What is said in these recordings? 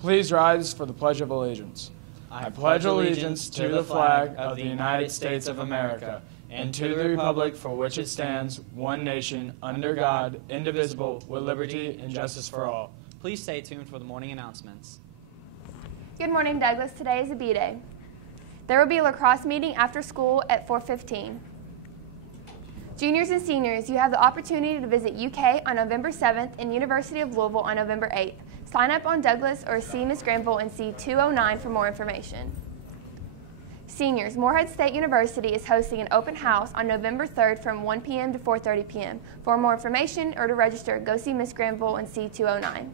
Please rise for the Pledge of Allegiance. I pledge allegiance to the flag of the United States of America and to the republic for which it stands, one nation, under God, indivisible, with liberty and justice for all. Please stay tuned for the morning announcements. Good morning, Douglas. Today is a B Day. There will be a lacrosse meeting after school at 4:15. Juniors and seniors, you have the opportunity to visit UK on November 7th and University of Louisville on November 8th. Sign up on Douglas or see Ms. Granville in C209 for more information. Seniors, Morehead State University is hosting an open house on November 3rd from 1 p.m. to 4:30 p.m. For more information or to register, go see Ms. Granville in C209.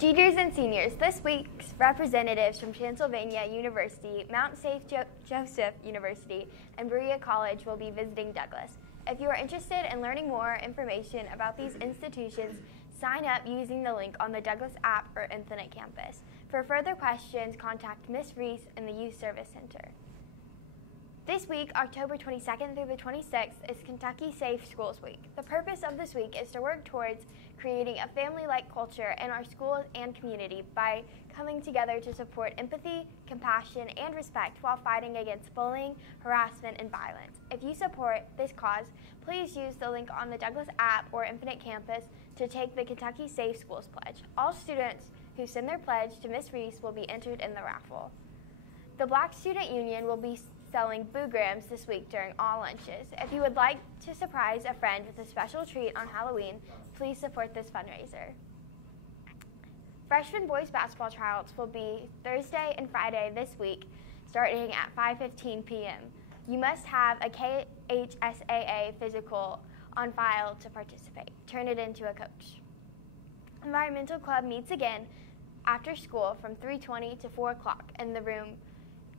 Juniors and seniors, this week's representatives from Pennsylvania University, Mount St. Joseph University, and Berea College will be visiting Douglas. If you are interested in learning more information about these institutions, sign up using the link on the Douglas app or Infinite Campus. For further questions, contact Ms. Reese in the Youth Service Center. This week, October 22nd through the 26th, is Kentucky Safe Schools Week. The purpose of this week is to work towards creating a family-like culture in our schools and community by coming together to support empathy, compassion, and respect while fighting against bullying, harassment, and violence. If you support this cause, please use the link on the Douglas app or Infinite Campus to take the Kentucky Safe Schools Pledge. All students who send their pledge to Ms. Reese will be entered in the raffle. The Black Student Union will be selling boograms this week during all lunches. If you would like to surprise a friend with a special treat on Halloween, please support this fundraiser. Freshman boys basketball tryouts will be Thursday and Friday this week, starting at 5:15 p.m. You must have a KHSAA physical on file to participate. Turn it into a coach. Environmental Club meets again after school from 3:20 to 4 o'clock in the room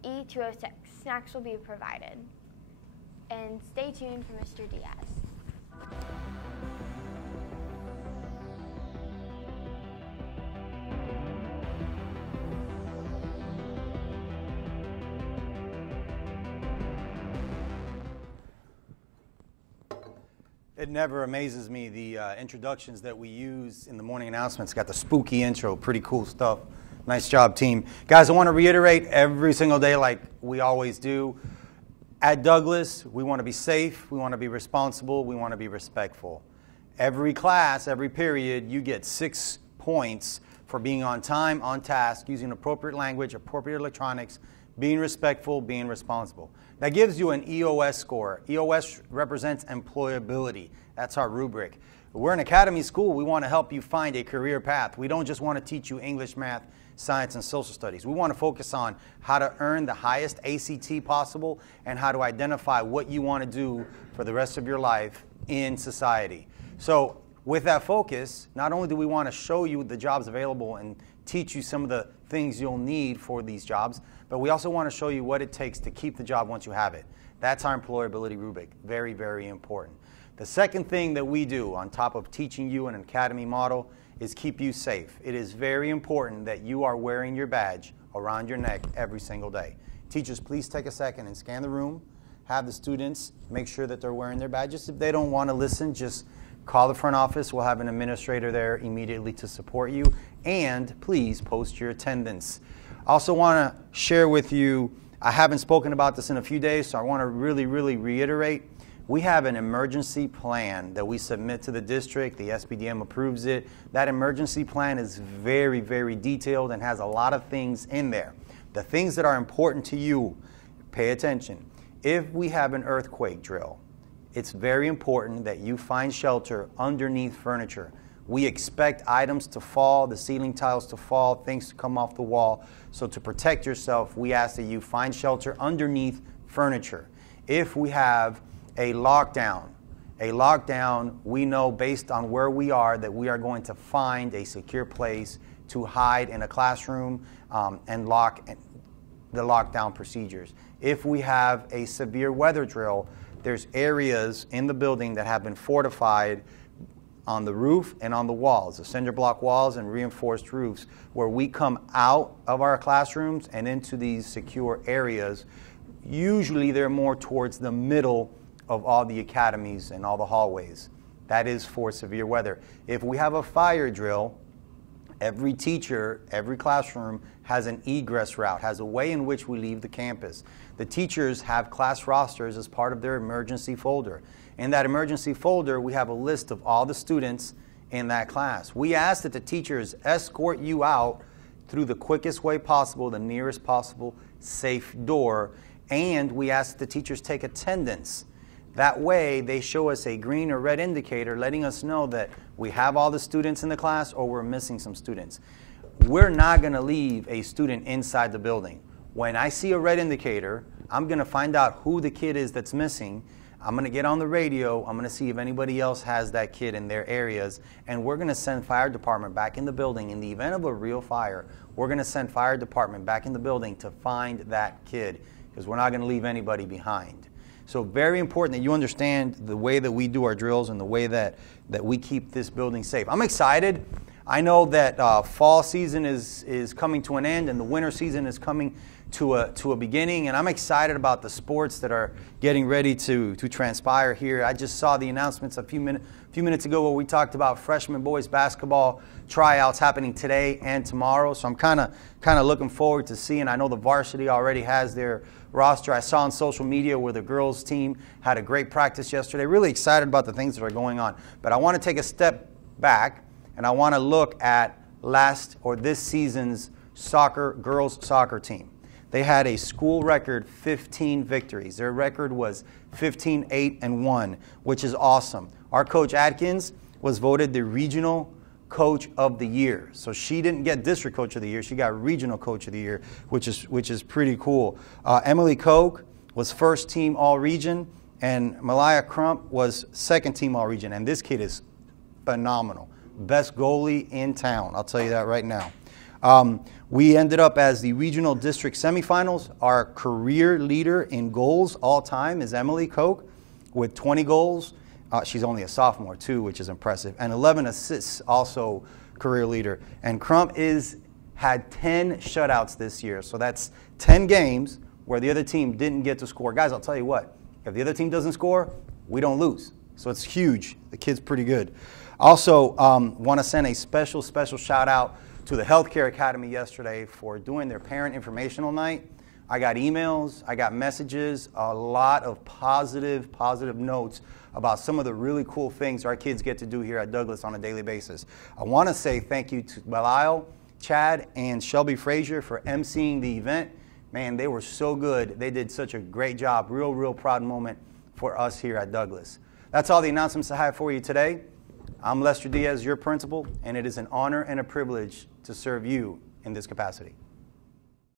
E206. Snacks will be provided. And stay tuned for Mr. Diaz. It never amazes me, the introductions that we use in the morning announcements. Got the spooky intro, pretty cool stuff. Nice job, team. Guys, I want to reiterate every single day like we always do. At Douglas, we want to be safe, we want to be responsible, we want to be respectful. Every class, every period, you get 6 points for being on time, on task, using appropriate language, appropriate electronics, being respectful, being responsible. That gives you an EOS score. EOS represents employability. That's our rubric. We're an academy school. We want to help you find a career path. We don't just want to teach you English, math, science, and social studies. We want to focus on how to earn the highest ACT possible and how to identify what you want to do for the rest of your life in society. So with that focus, not only do we want to show you the jobs available and teach you some of the things you'll need for these jobs, but we also want to show you what it takes to keep the job once you have it. That's our employability rubric. Very, very important. The second thing that we do on top of teaching you an academy model is keep you safe. It is very important that you are wearing your badge around your neck every single day. Teachers, please take a second and scan the room. Have the students make sure that they're wearing their badges. If they don't want to listen, just call the front office. We'll have an administrator there immediately to support you. And please post your attendance. I also want to share with you, I haven't spoken about this in a few days, so I want to really reiterate. We have an emergency plan that we submit to the district. The SBDM approves it. That emergency plan is very, very detailed and has a lot of things in there. The things that are important to you, pay attention. If we have an earthquake drill, it's very important that you find shelter underneath furniture. We expect items to fall, the ceiling tiles to fall, things to come off the wall. So to protect yourself, we ask that you find shelter underneath furniture. If we have a lockdown, we know based on where we are that we are going to find a secure place to hide in a classroom and lock the lockdown procedures. If we have a severe weather drill, there's areas in the building that have been fortified on the roof and on the walls, the cinder block walls and reinforced roofs, where we come out of our classrooms and into these secure areas. Usually they're more towards the middle of all the academies and all the hallways. That is for severe weather. If we have a fire drill, Every teacher, every classroom has an egress route, has a way in which we leave the campus. The teachers have class rosters as part of their emergency folder. In that emergency folder, we have a list of all the students in that class. We ask that the teachers escort you out through the quickest way possible, the nearest possible safe door, and we ask that the teachers take attendance. That way, they show us a green or red indicator letting us know that we have all the students in the class or we're missing some students. We're not going to leave a student inside the building. When I see a red indicator, I'm going to find out who the kid is that's missing. I'm going to get on the radio. I'm going to see if anybody else has that kid in their areas. And we're going to send fire department back in the building. In the event of a real fire, we're going to send fire department back in the building to find that kid, because we're not going to leave anybody behind. So very important that you understand the way that we do our drills and the way that we keep this building safe. I'm excited. I know that fall season is coming to an end and the winter season is coming to a beginning, and I'm excited about the sports that are getting ready to transpire here. I just saw the announcements a few minutes ago where we talked about freshman boys basketball tryouts happening today and tomorrow. So I'm kind of looking forward to seeing. I know the varsity already has their roster. I saw on social media where the girls team had a great practice yesterday. Really excited about the things that are going on. But I want to take a step back and I want to look at this season's girls soccer team. They had a school record 15 victories. Their record was 15-8-1, which is awesome. Our coach Atkins was voted the regional coach of the year. So she didn't get district coach of the year. She got regional coach of the year, which is pretty cool. Emily Koch was first team all region, and Malaya Crump was second team all region. And this kid is phenomenal. Best goalie in town. I'll tell you that right now. We ended up as the regional district semifinals. Our career leader in goals all time is Emily Koch with 20 goals. She's only a sophomore too, which is impressive. And 11 assists, also career leader. And Crump had 10 shutouts this year. So that's 10 games where the other team didn't get to score. Guys, I'll tell you what, if the other team doesn't score, we don't lose. So it's huge. The kid's pretty good. Also, want to send a special shout out to the Healthcare Academy yesterday for doing their parent informational night. I got emails, I got messages, a lot of positive notes about some of the really cool things our kids get to do here at Douglas on a daily basis. I want to say thank you to Belial, Chad, and Shelby Frazier for emceeing the event. Man, they were so good. They did such a great job. Real proud moment for us here at Douglas. That's all the announcements I have for you today. I'm Lester Diaz, your principal, and it is an honor and a privilege to serve you in this capacity.